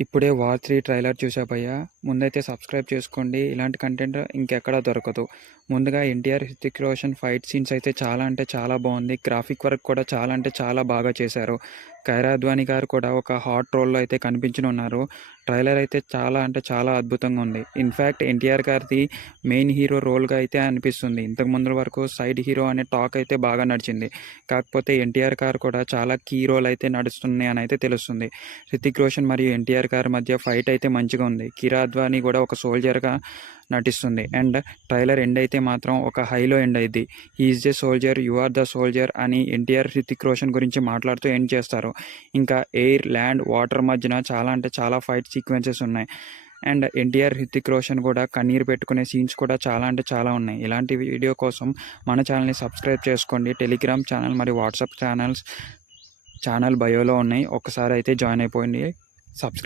ఇప్పుడే 'war 3' trailer చూసా భయ్యా. ముందైతే సబ్స్క్రైబ్ చేసుకోండి. ఇలాంటి కంటెంట్ ఇంకెక్కడా దొరకదు. ముందుగా 'ఎన్టీఆర్', 'హృతిక్ రోషన్' ఫైట్ సీన్స్ అయితే చాలా అంటే చాలా బాగుంది. గ్రాఫిక్ వర్క్ కూడా చాలా అంటే చాలా బాగా చేశారు. కైరా అద్వానీ గారు కూడా ఒక హాట్ రోల్‌లో అయితే కనిపించనున్నారు. ట్రైలర్ అయితే చాలా అంటే చాలా అద్భుతంగా ఉంది. ఇన్‌ఫాక్ట్ 'ఎన్టీఆర్' గారిది మెయిన్ హీరో రోల్‌గా అయితే అనిపిస్తుంది. ఇంతకు ముందు వరకు సైడ్ హీరో అనే టాక్ అయితే బాగా నడిచింది. కాకపోతే 'ఎన్టీఆర్' గారు కూడా చాలా కీ రోల్ అయితే నడుస్తుంది అని అయితే తెలుస్తుంది. 'హృతిక్ రోషన్' మరియు 'ఎన్టీఆర్' గారి మధ్య ఫైట్ అయితే మంచిగా ఉంది. కిరా అద్వానీ కూడా ఒక సోల్జర్‌గా నటిస్తుంది. అండ్ ట్రైలర్ ఎండ్ అయితే మాత్రం ఒక హైలో ఎండ్ అయ్యిద్ది. 'He is a soldier, you are the soldier' అని 'ఎన్టీఆర్', 'హృతిక్ రోషన్' గురించి మాట్లాడుతూ ఎండ్ చేస్తారు. ఇంకా ఎయిర్, ల్యాండ్, వాటర్ మధ్యన చాలా అంటే చాలా ఫైట్ సీక్వెన్సెస్ ఉన్నాయి. అండ్ 'ఎన్టీఆర్', 'హృతిక్ రోషన్' కూడా కన్నీరు పెట్టుకునే సీన్స్ కూడా చాలా అంటే చాలా ఉన్నాయి. ఇలాంటి వీడియో కోసం మన ఛానల్‌ని సబ్స్క్రైబ్ చేసుకోండి. టెలిగ్రామ్ ఛానల్ మరియు వాట్సాప్ ఛానల్ బయోలో ఉన్నాయి. ఒక్కసారి అయితే జాయిన్ అయిపోయింది. సబ్స్క్రైబ్